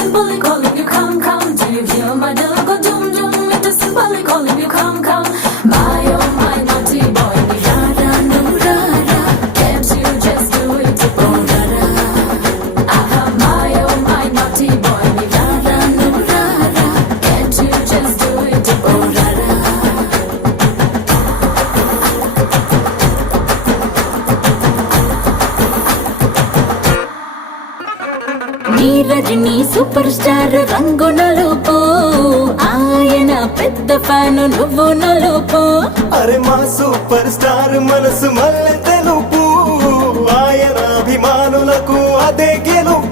simply calling you, come, come. Do you hear my dog go doom, doom? It is simply calling you, come, come. My oh my naughty boy, ni rara no rara. Can't you just do it, oh rara? Aha, my oh my naughty boy, ni rara no rara. Can't you just do it, oh rara? నీరజని super star రంగు నలుపు ఆయన పెద్ద fan నువ్వు నలుపు అరే మా super star మనసు మల్లె తెలుపు ఆయన అభిమానులకు అదే గెలుపు